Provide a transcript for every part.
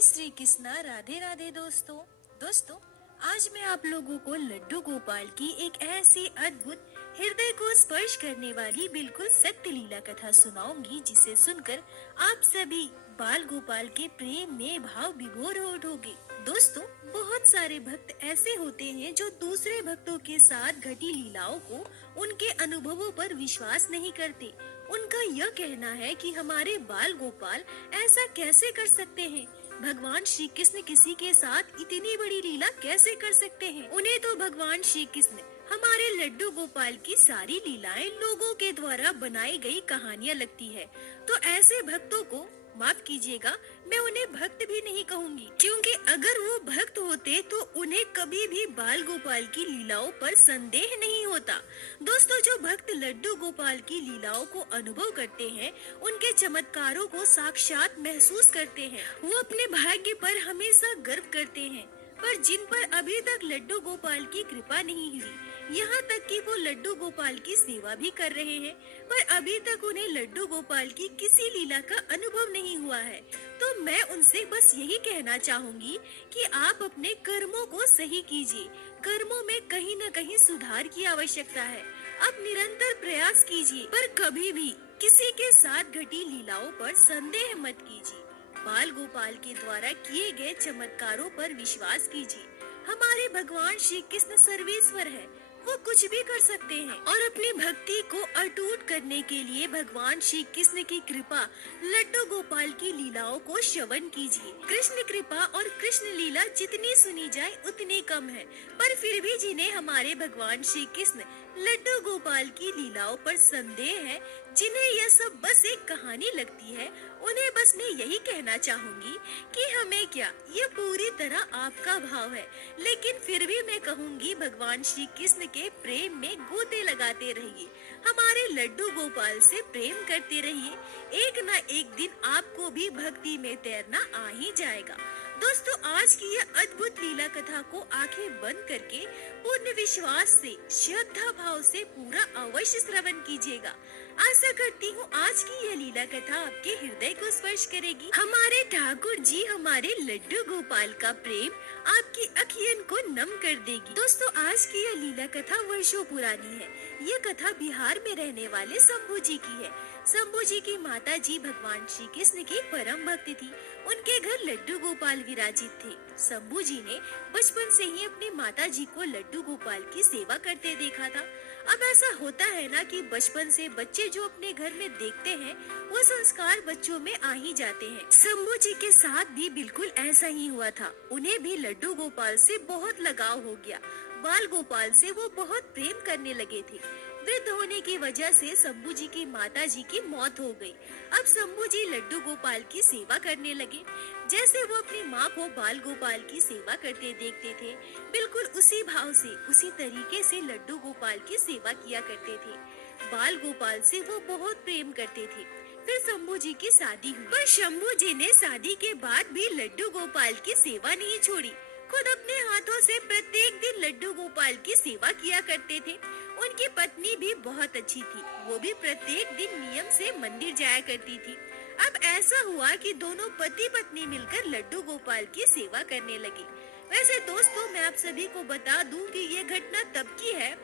जय श्री कृष्णा। राधे राधे दोस्तों, आज मैं आप लोगों को लड्डू गोपाल की एक ऐसी अद्भुत हृदय को स्पर्श करने वाली बिल्कुल सत्य लीला कथा सुनाऊंगी, जिसे सुनकर आप सभी बाल गोपाल के प्रेम में भाव विभोर हो उठोगे। दोस्तों, बहुत सारे भक्त ऐसे होते हैं जो दूसरे भक्तों के साथ घटी लीलाओं को, उनके अनुभवों पर विश्वास नहीं करते। उनका यह कहना है कि हमारे बाल गोपाल ऐसा कैसे कर सकते हैं, भगवान श्री कृष्ण किसी के साथ इतनी बड़ी लीला कैसे कर सकते हैं। उन्हें तो भगवान श्री कृष्ण हमारे लड्डू गोपाल की सारी लीलाएं लोगों के द्वारा बनाई गई कहानियां लगती है। तो ऐसे भक्तों को माफ कीजिएगा, मैं उन्हें भक्त भी नहीं कहूँगी, क्योंकि अगर वो भक्त होते तो उन्हें कभी भी बाल गोपाल की लीलाओं पर संदेह नहीं होता। दोस्तों, जो भक्त लड्डू गोपाल की लीलाओं को अनुभव करते हैं, उनके चमत्कारों को साक्षात महसूस करते हैं, वो अपने भाग्य पर हमेशा गर्व करते हैं। पर जिन पर अभी तक लड्डू गोपाल की कृपा नहीं हुई, यहाँ तक कि वो लड्डू गोपाल की सेवा भी कर रहे हैं, पर अभी तक उन्हें लड्डू गोपाल की किसी लीला का अनुभव नहीं हुआ है, तो मैं उनसे बस यही कहना चाहूँगी कि आप अपने कर्मों को सही कीजिए। कर्मों में कहीं न कहीं सुधार की आवश्यकता है। आप निरंतर प्रयास कीजिए, पर कभी भी किसी के साथ घटी लीलाओं पर संदेह मत कीजिए। बाल गोपाल के द्वारा किए गए चमत्कारों पर विश्वास कीजिए। हमारे भगवान श्री कृष्ण सर्वेश्वर है, वो कुछ भी कर सकते हैं, और अपनी भक्ति को अटूट करने के लिए भगवान श्री कृष्ण की कृपा लड्डू गोपाल की लीलाओं को श्रवण कीजिए। कृष्ण कृपा और कृष्ण लीला जितनी सुनी जाए उतनी कम है, पर फिर भी जिन्हें हमारे भगवान श्री कृष्ण लड्डू गोपाल की लीलाओं पर संदेह है, जिन्हें यह सब बस एक कहानी लगती है, उन्हें बस मैं यही कहना चाहूँगी कि हमें क्या, ये पूरी तरह आपका भाव है, लेकिन फिर भी मैं कहूँगी भगवान श्री कृष्ण के प्रेम में गोते लगाते रहिए, हमारे लड्डू गोपाल से प्रेम करते रहिए। एक न एक दिन आपको भी भक्ति में तैरना आ ही जाएगा। दोस्तों, आज की यह अद्भुत लीला कथा को आंखें बंद करके पूर्ण विश्वास से, श्रद्धा भाव से पूरा अवश्य श्रवण कीजिएगा। आशा करती हूँ आज की यह लीला कथा आपके हृदय को स्पर्श करेगी। हमारे ठाकुर जी, हमारे लड्डू गोपाल का प्रेम आपकी अखियन को नम कर देगी। दोस्तों, आज की यह लीला कथा वर्षों पुरानी है। यह कथा बिहार में रहने वाले शंभू जी की है। शंभू जी की माता जी भगवान श्री कृष्ण की परम भक्त थी। उनके घर लड्डू गोपाल विराजित थे। शंभू जी ने बचपन से ही अपनी माता जी को लड्डू गोपाल की सेवा करते देखा था। अब ऐसा होता है ना कि बचपन से बच्चे जो अपने घर में देखते हैं, वो संस्कार बच्चों में आ ही जाते हैं। शंभू जी के साथ भी बिल्कुल ऐसा ही हुआ था। उन्हें भी लड्डू गोपाल से बहुत लगाव हो गया। बाल गोपाल से वो बहुत प्रेम करने लगे थे। वृद्ध होने की वजह से शंभू जी की माता जी की मौत हो गई। अब शंभू जी लड्डू गोपाल की सेवा करने लगे। जैसे वो अपनी माँ को बाल गोपाल की सेवा करते देखते थे, बिल्कुल उसी भाव से, उसी तरीके से लड्डू गोपाल की सेवा किया करते थे। बाल गोपाल से वो बहुत प्रेम करते थे। फिर शंभू जी की शादी हुई, पर शंभू जी ने शादी के बाद भी लड्डू गोपाल की सेवा नहीं छोड़ी। खुद अपने हाथों से प्रत्येक दिन लड्डू गोपाल की सेवा किया करते थे। उनकी पत्नी भी बहुत अच्छी थी, वो भी प्रत्येक दिन नियम से मंदिर जाया करती थी। अब ऐसा हुआ कि दोनों पति पत्नी मिलकर लड्डू गोपाल की सेवा करने लगे। वैसे दोस्तों, मैं आप सभी को बता दूं कि ये घटना तब की है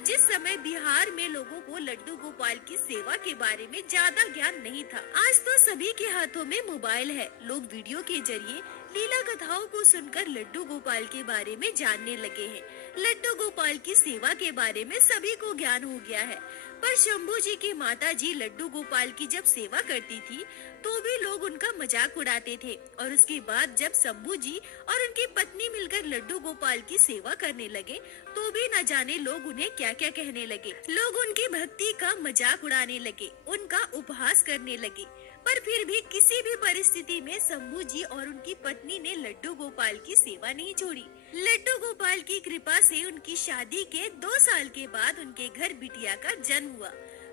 जिस समय बिहार में लोगों को लड्डू गोपाल की सेवा के बारे में ज्यादा ज्ञान नहीं था। आज तो सभी के हाथों में मोबाइल है। लोग वीडियो के जरिए लीला कथाओं को सुनकर लड्डू गोपाल के बारे में जानने लगे हैं। लड्डू गोपाल की सेवा के बारे में सभी को ज्ञान हो गया है। पर शंभू जी की माता जी लड्डू गोपाल की जब सेवा करती थी, तो भी लोग उनका मजाक उड़ाते थे। और उसके बाद जब शंभू जी और उनकी पत्नी मिलकर लड्डू गोपाल की सेवा करने लगे, तो भी न जाने लोग उन्हें क्या क्या कहने लगे। लोग उनकी भक्ति का मजाक उड़ाने लगे, उनका उपहास करने लगे। पर फिर भी किसी भी परिस्थिति में शंभू जी और उनकी पत्नी ने लड्डू गोपाल की सेवा नहीं छोड़ी। लड्डू गोपाल की कृपा से उनकी शादी के 2 साल के बाद उनके घर बिटिया का जन्म हुआ।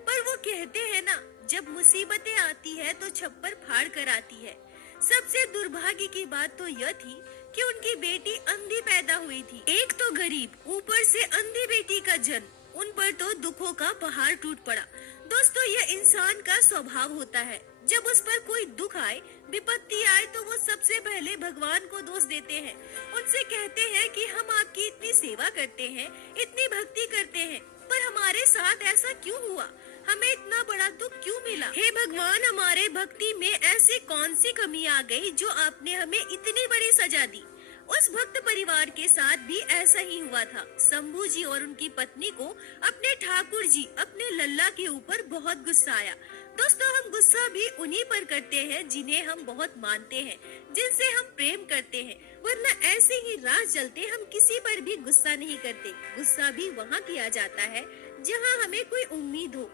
पर वो कहते हैं ना, जब मुसीबतें आती है तो छप्पर फाड़ कर आती है। सबसे दुर्भाग्य की बात तो यह थी कि उनकी बेटी अंधी पैदा हुई थी। एक तो गरीब, ऊपर से अंधी बेटी का जन्म, उन पर तो दुखों का पहाड़ टूट पड़ा। दोस्तों, यह इंसान का स्वभाव होता है। जब उस पर कोई दुख आए, विपत्ति आए तो वो सबसे पहले भगवान को दोष देते हैं। उनसे कहते हैं कि हम आपकी इतनी सेवा करते हैं, इतनी भक्ति करते हैं, पर हमारे साथ ऐसा क्यों हुआ? हमें इतना बड़ा दुख क्यों मिला? हे भगवान, हमारे भक्ति में ऐसी कौन सी कमी आ गई जो आपने हमें इतनी बड़ी सजा दी? उस भक्त परिवार के साथ भी ऐसा ही हुआ था। शंभू जी और उनकी पत्नी को अपने ठाकुर जी, अपने लल्ला के ऊपर बहुत गुस्सा आया। दोस्तों, हम गुस्सा भी उन्हीं पर करते हैं जिन्हें हम बहुत मानते हैं, जिनसे हम प्रेम करते हैं, वरना ऐसे ही राह चलते हम किसी पर भी गुस्सा नहीं करते। गुस्सा भी वहाँ किया जाता है जहाँ हमें कोई उम्मीद हो।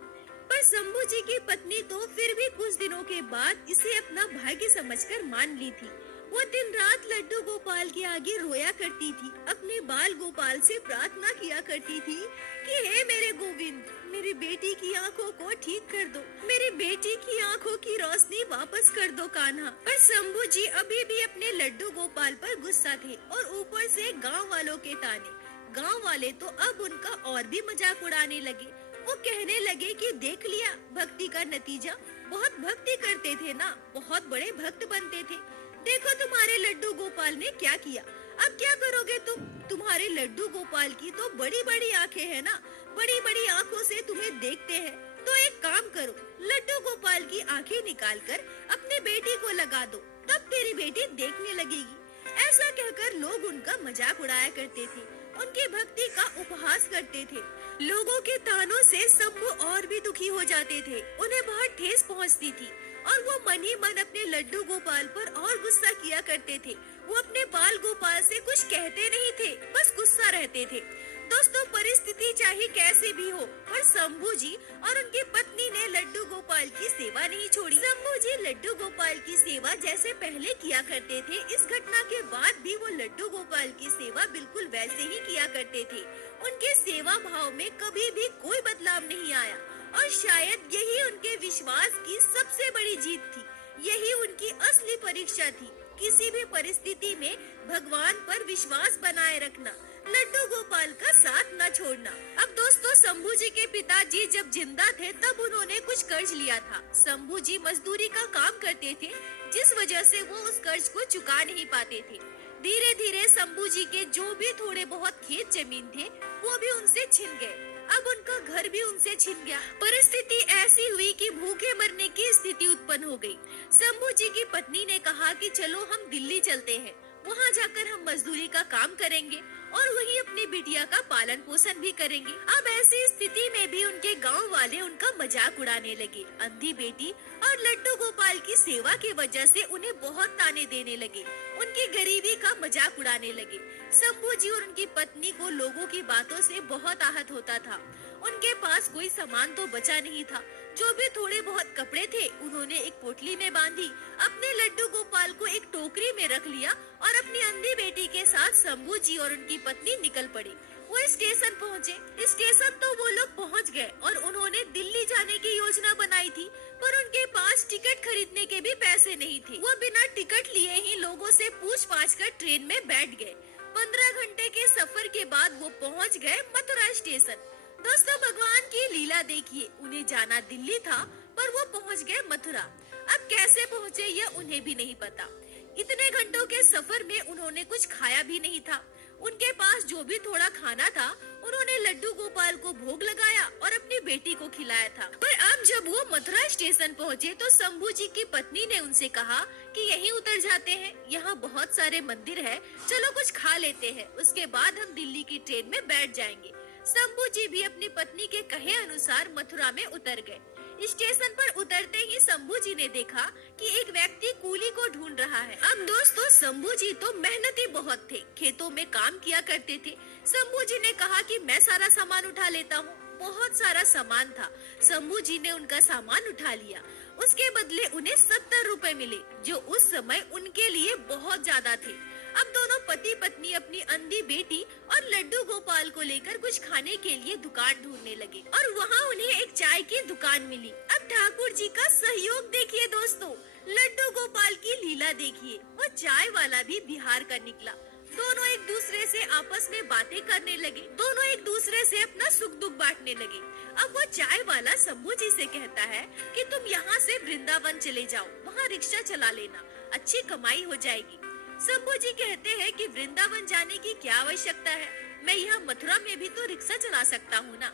पर शंभू जी की पत्नी तो फिर भी कुछ दिनों के बाद इसे अपना भाग्य समझकर मान ली थी। वो दिन रात लड्डू गोपाल के आगे रोया करती थी, अपने बाल गोपाल से प्रार्थना किया करती थी कि हे मेरे गोविंद, मेरी बेटी की आंखों को ठीक कर दो, मेरी बेटी की आंखों की रोशनी वापस कर दो कान्हा। पर शंभू जी अभी भी अपने लड्डू गोपाल पर गुस्सा थे और ऊपर से गांव वालों के ताने। गांव वाले तो अब उनका और भी मजाक उड़ाने लगे। वो कहने लगे कि देख लिया भक्ति का नतीजा, बहुत भक्ति करते थे ना, बहुत बड़े भक्त बनते थे, देखो तुम्हारे लड्डू गोपाल ने क्या किया। अब क्या करोगे तुम? तुम्हारे लड्डू गोपाल की तो बड़ी बड़ी आंखें हैं ना, बड़ी बड़ी आंखों से तुम्हें देखते हैं। तो एक काम करो, लड्डू गोपाल की आंखें निकालकर अपने बेटी को लगा दो, तब तेरी बेटी देखने लगेगी। ऐसा कहकर लोग उनका मजाक उड़ाया करते थे, उनकी भक्ति का उपहास करते थे। लोगों के तानों से शंभू और भी दुखी हो जाते थे, उन्हें बहुत ठेस पहुंचती थी और वो मन ही मन अपने लड्डू गोपाल पर और गुस्सा किया करते थे। वो अपने बाल गोपाल से कुछ कहते नहीं थे, बस गुस्सा रहते थे। दोस्तों, परिस्थिति चाहे कैसे भी हो, पर शंभू जी और उनकी पत्नी ने लड्डू गोपाल की सेवा नहीं छोड़ी। शंभू जी लड्डू गोपाल की सेवा जैसे पहले किया करते थे, इस घटना के बाद भी वो लड्डू गोपाल की सेवा बिल्कुल वैसे ही किया करते थे। उनके सेवा भाव में कभी भी कोई बदलाव नहीं आया और शायद यही उनके विश्वास की सबसे बड़ी जीत थी। यही उनकी असली परीक्षा थी, किसी भी परिस्थिति में भगवान पर विश्वास बनाए रखना, लड्डू गोपाल का साथ न छोड़ना। अब दोस्तों, शंभू जी के पिताजी जब जिंदा थे तब उन्होंने कुछ कर्ज लिया था। शंभू जी मजदूरी का काम करते थे, जिस वजह से वो उस कर्ज को चुका नहीं पाते थे। धीरे धीरे शंभू जी के जो भी थोड़े बहुत खेत जमीन थे वो भी उनसे छिन गए। अब उनका घर भी उनसे छिन गया। परिस्थिति ऐसी हुई कि भूखे मरने की स्थिति उत्पन्न हो गई। शंभू जी की पत्नी ने कहा कि चलो हम दिल्ली चलते हैं, वहाँ जाकर हम मजदूरी का काम करेंगे और वही अपनी बिटिया का पालन पोषण भी करेंगे। अब ऐसी स्थिति में भी उनके गांव वाले उनका मजाक उड़ाने लगे। अंधी बेटी और लड्डू गोपाल की सेवा की वजह से उन्हें बहुत ताने देने लगे, उनकी गरीबी का मजाक उड़ाने लगे। शंभू जी और उनकी पत्नी को लोगों की बातों से बहुत आहत होता था। उनके पास कोई सामान तो बचा नहीं था। जो भी थोड़े बहुत कपड़े थे उन्होंने एक पोटली में बांधी, अपने लड्डू गोपाल को एक टोकरी में रख लिया और अपनी अंधी बेटी के साथ शंभू जी और उनकी पत्नी निकल पड़ी। वो स्टेशन पहुँचे। स्टेशन तो वो लोग पहुँच गए और उन्होंने दिल्ली जाने की योजना बनाई थी, पर उनके पास टिकट खरीदने के भी पैसे नहीं थे। वो बिना टिकट लिए ही लोगों से पूछ पाछ कर ट्रेन में बैठ गए। 15 घंटे के सफर के बाद वो पहुँच गए मथुरा स्टेशन। दोस्तों, भगवान की लीला देखिए, उन्हें जाना दिल्ली था पर वो पहुंच गए मथुरा। अब कैसे पहुंचे यह उन्हें भी नहीं पता। इतने घंटों के सफर में उन्होंने कुछ खाया भी नहीं था। उनके पास जो भी थोड़ा खाना था उन्होंने लड्डू गोपाल को भोग लगाया और अपनी बेटी को खिलाया था। पर अब जब वो मथुरा स्टेशन पहुँचे तो शंभू जी की पत्नी ने उनसे कहा कि यहीं उतर जाते हैं, यहाँ बहुत सारे मंदिर है, चलो कुछ खा लेते हैं, उसके बाद हम दिल्ली की ट्रेन में बैठ जाएंगे। शंभू जी भी अपनी पत्नी के कहे अनुसार मथुरा में उतर गए। स्टेशन पर उतरते ही शंभू जी ने देखा कि एक व्यक्ति कूली को ढूंढ रहा है। अब दोस्तों, शंभू जी तो मेहनती बहुत थे, खेतों में काम किया करते थे। शंभू जी ने कहा कि मैं सारा सामान उठा लेता हूँ। बहुत सारा सामान था। शंभू जी ने उनका सामान उठा लिया। उसके बदले उन्हें 70 रुपए मिले, जो उस समय उनके लिए बहुत ज्यादा थे। अब दोनों पति पत्नी अपनी अंधी बेटी और लड्डू गोपाल को लेकर कुछ खाने के लिए दुकान ढूंढने लगे और वहाँ उन्हें एक चाय की दुकान मिली। अब ठाकुर जी का सहयोग देखिए दोस्तों, लड्डू गोपाल की लीला देखिए। वो चाय वाला भी बिहार का निकला। दोनों एक दूसरे से आपस में बातें करने लगे, दोनों एक दूसरे से अपना सुख दुख बांटने लगे। अब वो चाय वाला शंभू जी से कहता है कि तुम यहाँ से वृंदावन चले जाओ, वहाँ रिक्शा चला लेना, अच्छी कमाई हो जाएगी। शंभू जी कहते हैं कि वृंदावन जाने की क्या आवश्यकता है, मैं यहाँ मथुरा में भी तो रिक्शा चला सकता हूँ ना।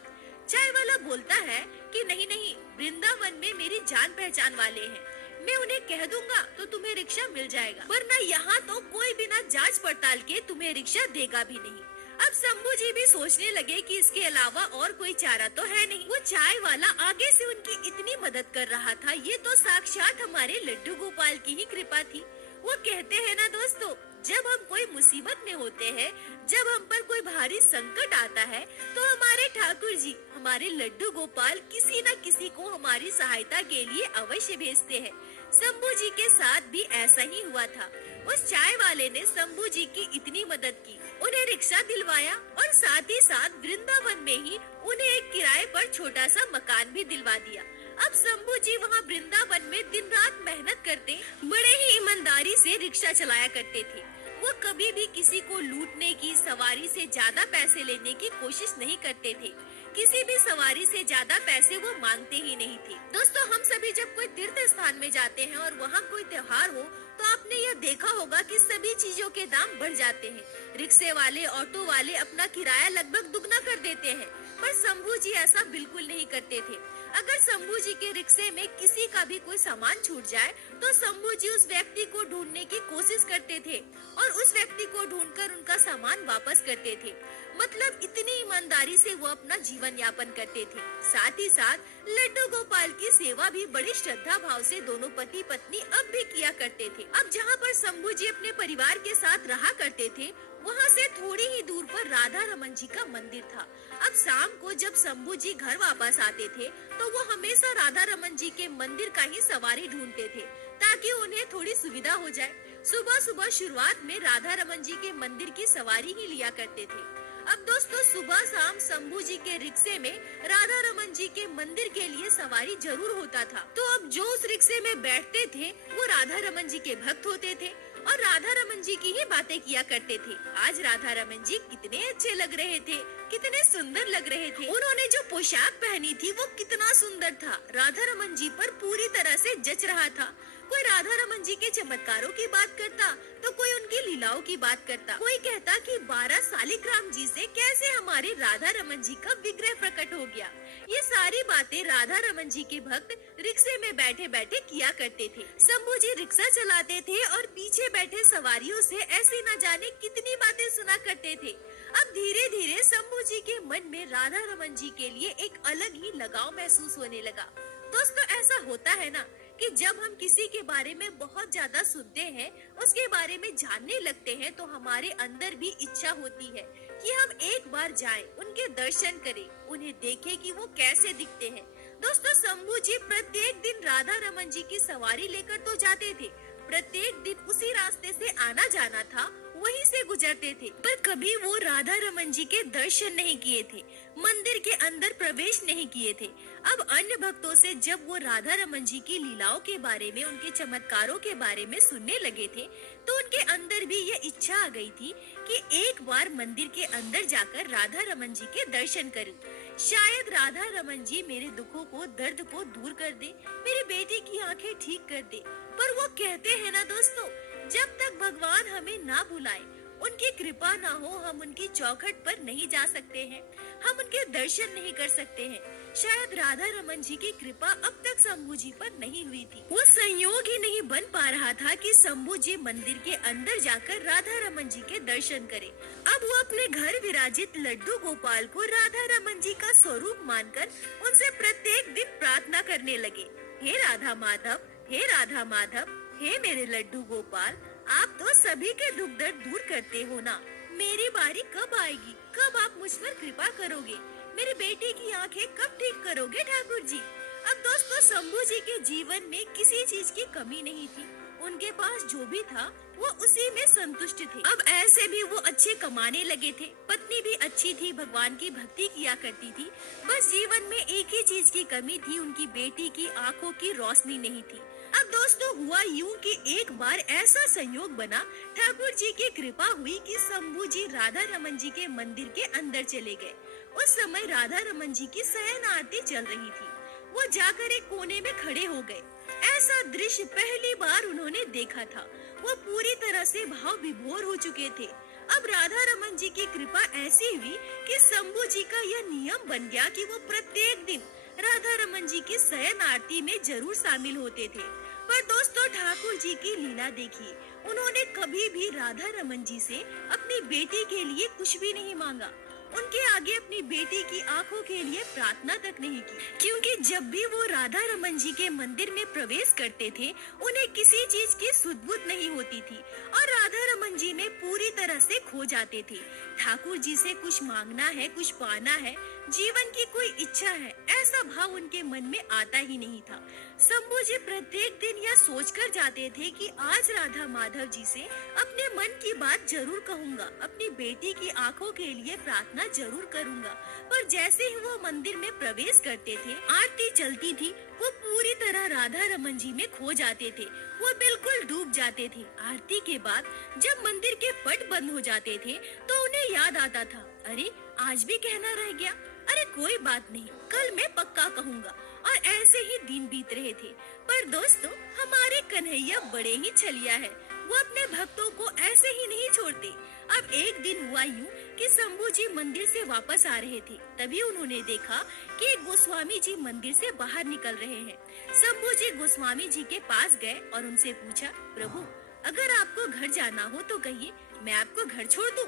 चाय वाला बोलता है कि नहीं नहीं, वृंदावन में मेरी जान पहचान वाले हैं, मैं उन्हें कह दूंगा तो तुम्हें रिक्शा मिल जाएगा, वरना यहाँ तो कोई बिना जांच पड़ताल के तुम्हें रिक्शा देगा भी नहीं। अब शंभू जी भी सोचने लगे कि इसके अलावा और कोई चारा तो है नहीं। वो चाय वाला आगे से उनकी इतनी मदद कर रहा था, ये तो साक्षात हमारे लड्डू गोपाल की ही कृपा थी। वो कहते हैं ना दोस्तों, जब हम कोई मुसीबत में होते हैं, जब हम पर कोई भारी संकट आता है, तो हमारे ठाकुर जी, हमारे लड्डू गोपाल किसी न किसी को हमारी सहायता के लिए अवश्य भेजते हैं। शंभू जी के साथ भी ऐसा ही हुआ था। उस चाय वाले ने शंभू जी की इतनी मदद की, उन्हें रिक्शा दिलवाया और साथ ही साथ वृंदावन में ही उन्हें एक किराए पर छोटा सा मकान भी दिलवा दिया। अब शंभू जी वहाँ वृंदावन में दिन रात मेहनत करते, बड़े ही ईमानदारी से रिक्शा चलाया करते थे। वो कभी भी किसी को लूटने की, सवारी से ज्यादा पैसे लेने की कोशिश नहीं करते थे। किसी भी सवारी से ज्यादा पैसे वो मांगते ही नहीं थे। दोस्तों, हम सभी जब कोई तीर्थ स्थान में जाते हैं और वहाँ कोई त्योहार हो, तो आपने यह देखा होगा कि सभी चीजों के दाम बढ़ जाते हैं। रिक्शे वाले, ऑटो वाले अपना किराया लगभग दुगना कर देते हैं, पर शंभू जी ऐसा बिल्कुल नहीं करते थे। अगर शंभू जी के रिक्शे में किसी का भी कोई सामान छूट जाए, तो शंभू जी उस व्यक्ति को ढूंढने की कोशिश करते थे और उस व्यक्ति को ढूंढकर उनका सामान वापस करते थे। मतलब इतनी ईमानदारी से वो अपना जीवन यापन करते थे। साथ ही साथ लड्डू गोपाल की सेवा भी बड़ी श्रद्धा भाव से दोनों पति पत्नी अब भी किया करते थे। अब जहाँ पर शंभू जी अपने परिवार के साथ रहा करते थे, वहाँ से थोड़ी ही दूर पर राधा रमन जी का मंदिर था। अब शाम को जब शंभू जी घर वापस आते थे, तो वो हमेशा राधा रमन जी के मंदिर का ही सवारी ढूंढते थे, ताकि उन्हें थोड़ी सुविधा हो जाए। सुबह सुबह शुरुआत में राधा रमन जी के मंदिर की सवारी ही लिया करते थे। अब दोस्तों, सुबह शाम शंभू जी के रिक्शे में राधा रमन जी के मंदिर के लिए सवारी जरूर होता था। तो अब जो उस रिक्शे में बैठते थे, वो राधा रमन जी के भक्त होते थे और राधा रमन जी की ही बातें किया करते थे। आज राधा रमन जी कितने अच्छे लग रहे थे, कितने सुंदर लग रहे थे। उन्होंने जो पोशाक पहनी थी वो कितना सुंदर था, राधा रमन जी पर पूरी तरह से जच रहा था। कोई राधा रमन जी के चमत्कारों की बात करता, तो कोई उनकी लीलाओं की बात करता। कोई कहता कि 12 शालिग्राम जी से कैसे हमारे राधा रमन जी का विग्रह प्रकट हो गया। ये सारी बातें राधा रमन जी के भक्त रिक्शे में बैठे बैठे किया करते थे। शंभू जी रिक्शा चलाते थे और पीछे बैठे सवारियों से ऐसी न जाने कितनी बातें सुना करते थे। अब धीरे धीरे शंभू जी के मन में राधा रमन जी के लिए एक अलग ही लगाव महसूस होने लगा। दोस्तों, ऐसा होता है ना कि जब हम किसी के बारे में बहुत ज्यादा सुनते हैं, उसके बारे में जानने लगते हैं, तो हमारे अंदर भी इच्छा होती है कि हम एक बार जाएं, उनके दर्शन करें, उन्हें देखें कि वो कैसे दिखते हैं। दोस्तों, शंभू जी प्रत्येक दिन राधा रमन जी की सवारी लेकर तो जाते थे। प्रत्येक दिन उसी रास्ते से आना जाना था, वहीं से गुजरते थे, पर कभी वो राधा रमन जी के दर्शन नहीं किए थे, मंदिर के अंदर प्रवेश नहीं किए थे। अब अन्य भक्तों से जब वो राधा रमन जी की लीलाओं के बारे में, उनके चमत्कारों के बारे में सुनने लगे थे, तो उनके अंदर भी ये इच्छा आ गई थी कि एक बार मंदिर के अंदर जाकर राधा रमन जी के दर्शन करूं। शायद राधा रमन जी मेरे दुखों को, दर्द को दूर कर दे, मेरी बेटी की आंखें ठीक कर दे। पर वो कहते हैं ना दोस्तों, जब तक भगवान हमें ना बुलाए, उनकी कृपा ना हो, हम उनकी चौखट पर नहीं जा सकते हैं, हम उनके दर्शन नहीं कर सकते हैं। शायद राधा रमन जी की कृपा अब तक शंभू जी पर नहीं हुई थी। वो संयोग ही नहीं बन पा रहा था कि शंभू जी मंदिर के अंदर जाकर राधा रमन जी के दर्शन करें। अब वो अपने घर विराजित लड्डू गोपाल को राधा रमन जी का स्वरूप मानकर उनसे प्रत्येक दिन प्रार्थना करने लगे। हे राधा माधव, हे राधा माधव, हे मेरे लड्डू गोपाल, आप तो सभी के दुख दर्द दूर करते हो ना। मेरी बारी कब आएगी, कब आप मुझ पर कृपा करोगे, मेरी बेटी की आंखें कब ठीक करोगे ठाकुर जी। अब दोस्तों, शंभू जी के जीवन में किसी चीज की कमी नहीं थी, उनके पास जो भी था वो उसी में संतुष्ट थे। अब ऐसे भी वो अच्छे कमाने लगे थे, पत्नी भी अच्छी थी, भगवान की भक्ति किया करती थी। बस जीवन में एक ही चीज की कमी थी, उनकी बेटी की आंखों की रोशनी नहीं थी। अब दोस्तों, हुआ यूं कि एक बार ऐसा संयोग बना, ठाकुर जी की कृपा हुई कि शंभू जी राधा रमन जी के मंदिर के अंदर चले गए। उस समय राधा रमन जी की शयन आरती चल रही थी। वो जाकर एक कोने में खड़े हो गए। ऐसा दृश्य पहली बार उन्होंने देखा था। वो पूरी तरह से भाव विभोर हो चुके थे। अब राधा रमन जी की कृपा ऐसी हुई कि शंभू जी का यह नियम बन गया कि वो प्रत्येक दिन राधा रमन जी की शयन आरती में जरूर शामिल होते थे। पर दोस्तों, ठाकुर जी की लीला देखिए, उन्होंने कभी भी राधा रमन जी से अपनी बेटी के लिए कुछ भी नहीं मांगा। उनके आगे अपनी बेटी की आंखों के लिए प्रार्थना तक नहीं की, क्योंकि जब भी वो राधा रमन जी के मंदिर में प्रवेश करते थे, उन्हें किसी चीज की सुध-बुध नहीं होती थी और राधा रमन जी में पूरी तरह से खो जाते थे। ठाकुर जी से कुछ मांगना है, कुछ पाना है, जीवन की कोई इच्छा है, ऐसा भाव उनके मन में आता ही नहीं था। शंभू जी प्रत्येक दिन यह सोचकर जाते थे कि आज राधा माधव जी से अपने मन की बात जरूर कहूंगा, अपनी बेटी की आंखों के लिए प्रार्थना जरूर करूंगा। पर जैसे ही वो मंदिर में प्रवेश करते थे, आरती चलती थी, वो पूरी तरह राधा रमन जी में खो जाते थे। वो बिल्कुल डूब जाते थे। आरती के बाद जब मंदिर के पट बंद हो जाते थे, तो उन्हें याद आता था, अरे आज भी कहना रह गया। अरे कोई बात नहीं, कल मैं पक्का कहूँगा। और ऐसे ही दिन बीत रहे थे। पर दोस्तों, हमारे कन्हैया बड़े ही छलिया है। वो अपने भक्तों को ऐसे ही नहीं छोड़ते। अब एक दिन हुआ यूं कि शंभू जी मंदिर से वापस आ रहे थे। तभी उन्होंने देखा कि गोस्वामी जी मंदिर से बाहर निकल रहे हैं। शंभू जी गोस्वामी जी के पास गए और उनसे पूछा, प्रभु, अगर आपको घर जाना हो तो कहिए, मैं आपको घर छोड़ दूं।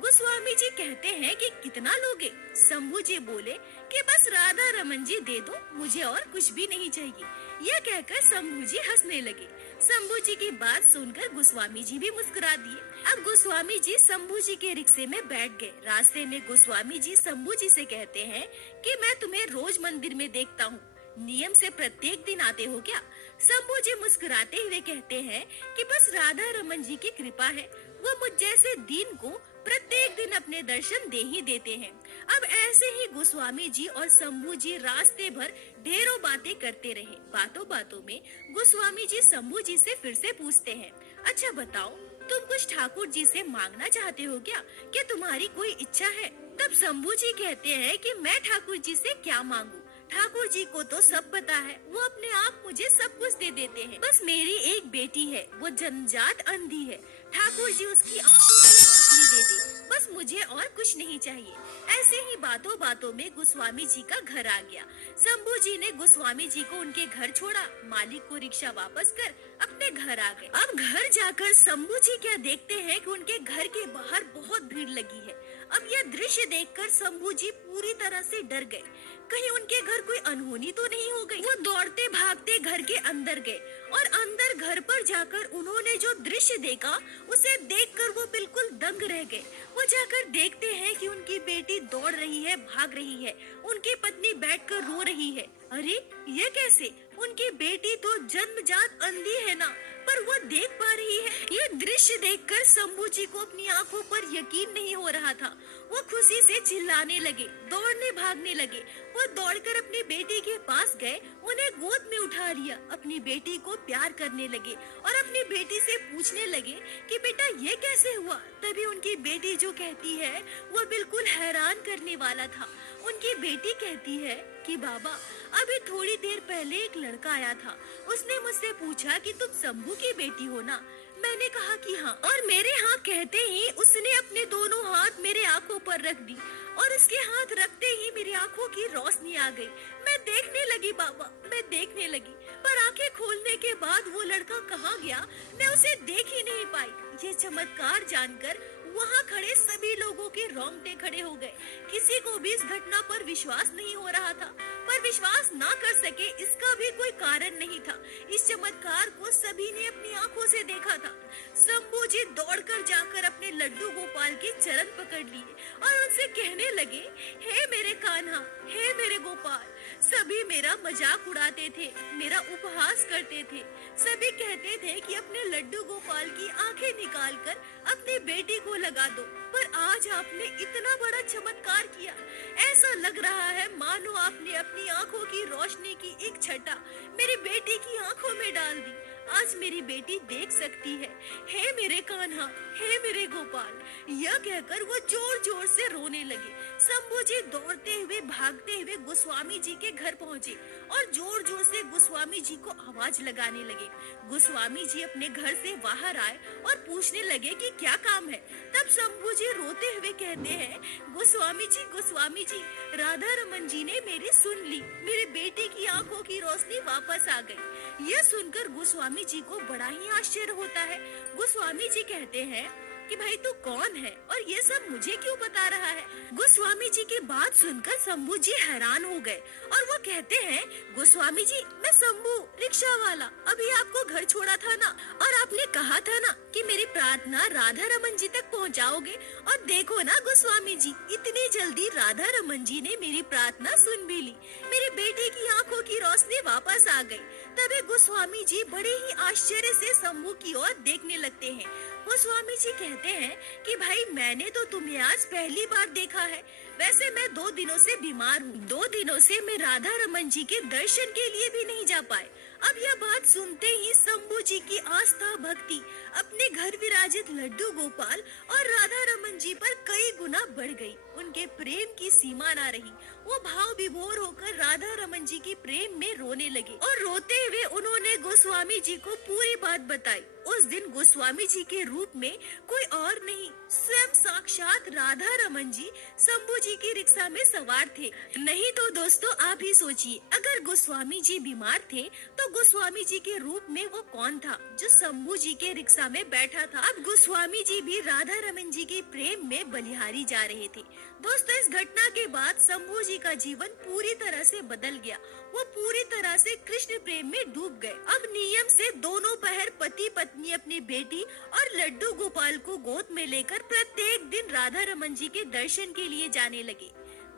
गोस्वामी जी कहते हैं कि कितना लोगे? शंभू जी बोले कि बस राधा रमन जी दे दो, मुझे और कुछ भी नहीं चाहिए। यह कहकर शंभू जी हंसने लगे। शंभू जी की बात सुनकर गोस्वामी जी भी मुस्कुरा दिए। अब गोस्वामी जी शंभू जी के रिक्शे में बैठ गए। रास्ते में गोस्वामी जी शंभू जी से कहते हैं कि मैं तुम्हें रोज मंदिर में देखता हूँ, नियम से प्रत्येक दिन आते हो क्या? शंभू जी मुस्कुराते हुए कहते हैं कि बस राधा रमन जी की कृपा है, वो मुझ जैसे दीन को प्रत्येक दिन अपने दर्शन दे ही देते हैं। अब ऐसे ही गोस्वामी जी और शंभू जी रास्ते भर ढेरों बातें करते रहे। बातों बातों में गोस्वामी जी शंभू जी से फिर से पूछते हैं, अच्छा बताओ, तुम कुछ ठाकुर जी से मांगना चाहते हो क्या? क्या तुम्हारी कोई इच्छा है? तब शंभू जी कहते हैं कि मैं ठाकुर जी से क्या मांगू, ठाकुर जी को तो सब पता है, वो अपने आप मुझे सब कुछ दे देते हैं। बस मेरी एक बेटी है, वो जन्मजात अंधी है, ठाकुर जी उसकी आंखों की रोशनी दे दे, बस मुझे और कुछ नहीं चाहिए। ऐसे ही बातों बातों में गोस्वामी जी का घर आ गया। शंभू जी ने गोस्वामी जी को उनके घर छोड़ा, मालिक को रिक्शा वापस कर अपने घर आ गए। अब घर जाकर शंभू जी क्या देखते हैं कि उनके घर के बाहर बहुत भीड़ लगी है। अब यह दृश्य देखकर शंभू जी पूरी तरह से डर गए, कहीं उनके घर कोई अनहोनी तो नहीं हो गई। वो दौड़ते भागते घर के अंदर गए और अंदर घर पर जाकर उन्होंने जो दृश्य देखा, उसे देखकर वो बिल्कुल दंग रह गए। वो जाकर देखते हैं कि उनकी बेटी दौड़ रही है, भाग रही है, उनकी पत्नी बैठकर रो रही है। अरे ये कैसे? उनकी बेटी तो जन्मजात अंधी है ना, पर वो देख पा रही है। ये दृश्य देखकर शंभू जी को अपनी आंखों पर यकीन नहीं हो रहा था। वो खुशी से चिल्लाने लगे, दौड़ने भागने लगे। वो दौड़कर अपनी बेटी के पास गए, उन्हें गोद में उठा लिया, अपनी बेटी को प्यार करने लगे और अपनी बेटी से पूछने लगे कि बेटा ये कैसे हुआ? तभी उनकी बेटी जो कहती है वो बिल्कुल हैरान करने वाला था। उनकी बेटी कहती है कि बाबा, अभी थोड़ी देर पहले एक लड़का आया था, उसने मुझसे पूछा कि तुम शंभू की बेटी हो ना? मैंने कहा कि हाँ, और मेरे हाँ कहते ही उसने अपने दोनों हाथ मेरे आंखों पर रख दी और उसके हाथ रखते ही मेरी आंखों की रोशनी आ गई। मैं देखने लगी बाबा, मैं देखने लगी, पर आंखें खोलने के बाद वो लड़का कहाँ गया, मैं उसे देख ही नहीं पाई। ये चमत्कार जानकर वहाँ खड़े सभी लोगों के रोंगटे खड़े हो गए। किसी को भी इस घटना पर विश्वास नहीं हो रहा था, पर विश्वास ना कर सके इसका भी कोई कारण नहीं था। इस चमत्कार को सभी ने अपनी आंखों से देखा था। शंभू जी दौड़कर जाकर अपने लड्डू गोपाल के चरण पकड़ लिए और उनसे कहने लगे, हे मेरे कान्हा, हे मेरे गोपाल। सभी मेरा मजाक उड़ाते थे, मेरा उपहास करते थे। सभी कहते थे कि अपने लड्डू गोपाल की आंखें निकालकर अपनी बेटी को लगा दो, पर आज आपने इतना बड़ा चमत्कार किया। ऐसा लग रहा है मानो आपने अपनी आंखों की रोशनी की एक छटा मेरी बेटी की आंखों में डाल दी। आज मेरी बेटी देख सकती है। हे मेरे कान्हा, हे मेरे गोपाल। यह कहकर वो जोर जोर से रोने लगे। शंभू जी दौड़ते हुए भागते हुए गोस्वामी जी के घर पहुँचे और जोर जोर से गोस्वामी जी को आवाज लगाने लगे। गोस्वामी जी अपने घर से बाहर आए और पूछने लगे कि क्या काम है। तब शंभू जी रोते हुए कहते हैं, गोस्वामी जी, राधा रमन जी ने मेरी सुन ली, मेरे बेटे की आंखों की रोशनी वापस आ गई। यह सुनकर गोस्वामी जी को बड़ा ही आश्चर्य होता है। गोस्वामी जी कहते हैं कि भाई तू कौन है और ये सब मुझे क्यों बता रहा है। गोस्वामी जी की बात सुनकर शंभू जी हैरान हो गए और वो कहते हैं, गोस्वामी जी, मैं शंभू रिक्शा वाला अभी आपको घर छोड़ा था ना, और आपने कहा था ना कि मेरी प्रार्थना राधा रमन जी तक पहुंचाओगे। और देखो ना गोस्वामी जी, इतनी जल्दी राधा रमन जी ने मेरी प्रार्थना सुन भी ली, मेरे बेटे की आंखों की रोशनी वापस आ गई। तभी गोस्वामी जी बड़े ही आश्चर्य से शंभू की ओर देखने लगते हैं। गोस्वामी जी कहते हैं कि भाई मैंने तो तुम्हें आज पहली बार देखा है, वैसे मैं 2 दिनों से बीमार हूँ, 2 दिनों से मैं राधा रमन जी के दर्शन के लिए भी नहीं जा पाए। अब यह बात सुनते ही शंभू जी की आस्था भक्ति अपने घर विराजित लड्डू गोपाल और राधा रमन जी पर कई गुना बढ़ गई। उनके प्रेम की सीमा ना रही। वो भाव विभोर होकर राधा रमन जी की प्रेम में रोने लगे और रोते हुए उन्होंने गोस्वामी जी को पूरी बात बताई। उस दिन गोस्वामी जी के रूप में कोई और नहीं, स्वयं साक्षात राधा रमन जी शंभू जी की रिक्शा में सवार थे। नहीं तो दोस्तों आप ही सोचिए, अगर गोस्वामी जी बीमार थे तो गोस्वामी जी के रूप में वो कौन था जो शंभू जी के रिक्शा में बैठा था। अब गोस्वामी जी भी राधा रमन जी के प्रेम में बलिहारी जा रहे थे। दोस्तों इस घटना के बाद शंभू जी का जीवन पूरी तरह से बदल गया। वो पूरी तरह से कृष्ण प्रेम में डूब गए। अब नियम से दोनों पहर पति पत्नी अपनी बेटी और लड्डू गोपाल को गोद में लेकर प्रत्येक दिन राधा रमन जी के दर्शन के लिए जाने लगे।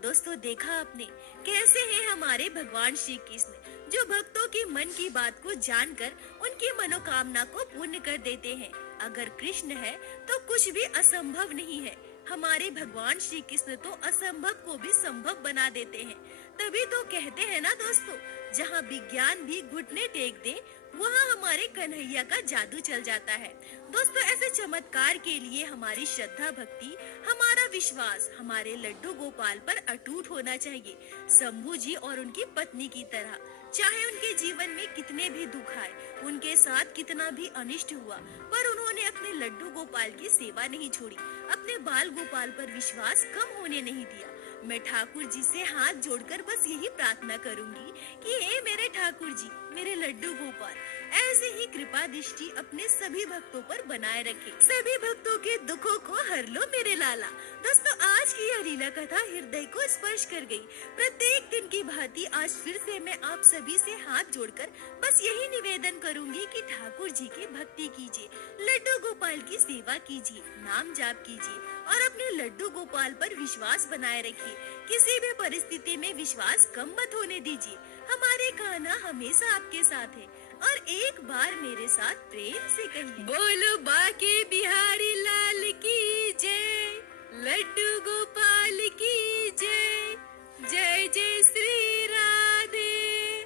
दोस्तों देखा आपने कैसे हैं हमारे भगवान श्री कृष्ण, जो भक्तों के मन की बात को जानकर उनकी मनोकामना को पूर्ण कर देते हैं। अगर कृष्ण है तो कुछ भी असंभव नहीं है। हमारे भगवान श्री कृष्ण तो असंभव को भी संभव बना देते हैं। तभी तो कहते हैं ना दोस्तों, जहाँ विज्ञान भी घुटने टेक दे वहाँ हमारे कन्हैया का जादू चल जाता है। दोस्तों ऐसे चमत्कार के लिए हमारी श्रद्धा भक्ति, हमारा विश्वास हमारे लड्डू गोपाल पर अटूट होना चाहिए। शंभू जी और उनकी पत्नी की तरह, चाहे उनके जीवन में कितने भी दुख आए, उनके साथ कितना भी अनिष्ट हुआ, पर उन्होंने अपने लड्डू गोपाल की सेवा नहीं छोड़ी, अपने बाल गोपाल पर विश्वास कम होने नहीं दिया। मैं ठाकुर जी से हाथ जोड़कर बस यही प्रार्थना करूंगी कि हे मेरे ठाकुर जी, मेरे लड्डू गोपाल, ऐसे ही कृपा दृष्टि अपने सभी भक्तों पर बनाए रखे, सभी भक्तों के दुखों को हर लो मेरे लाला। दोस्तों आज की यह लीला कथा हृदय को स्पर्श कर गई। प्रत्येक दिन की भांति आज फिर से मैं आप सभी से हाथ जोड़कर बस यही निवेदन करूंगी कि ठाकुर जी की भक्ति कीजिए, लड्डू गोपाल की सेवा कीजिए, नाम जाप कीजिए और अपने लड्डू गोपाल पर विश्वास बनाए रखिए। किसी भी परिस्थिति में विश्वास कम मत होने दीजिए। हमारे कान्हा हमेशा आपके साथ है। और एक बार मेरे साथ प्रेम से कहिए, बोलो बाके बिहारी लाल की जय, लड्डू गोपाल की जय, जय जय श्री राधे।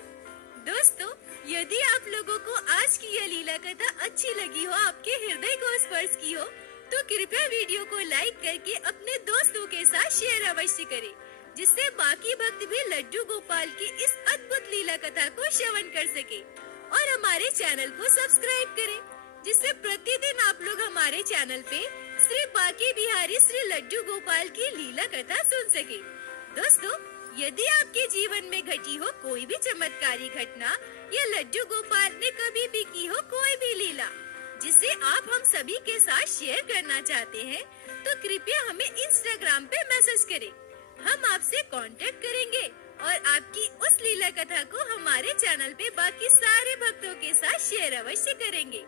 दोस्तों यदि आप लोगों को आज की यह लीला कथा अच्छी लगी हो, आपके हृदय को स्पर्श की हो, तो कृपया वीडियो को लाइक करके अपने दोस्तों के साथ शेयर अवश्य करें, जिससे बाकी भक्त भी लड्डू गोपाल की इस अद्भुत लीला कथा को श्रवण कर सके। और हमारे चैनल को सब्सक्राइब करें, जिससे प्रतिदिन आप लोग हमारे चैनल पे श्री बाके बिहारी श्री लड्डू गोपाल की लीला कथा सुन सके। दोस्तों यदि आपके जीवन में घटी हो कोई भी चमत्कारी घटना या लड्डू गोपाल ने कभी भी की हो कोई भी लीला जिसे आप हम सभी के साथ शेयर करना चाहते हैं, तो कृपया हमें इंस्टाग्राम पे मैसेज करें। हम आपसे कांटेक्ट करेंगे और आपकी उस लीला कथा को हमारे चैनल पे बाकी सारे भक्तों के साथ शेयर अवश्य करेंगे।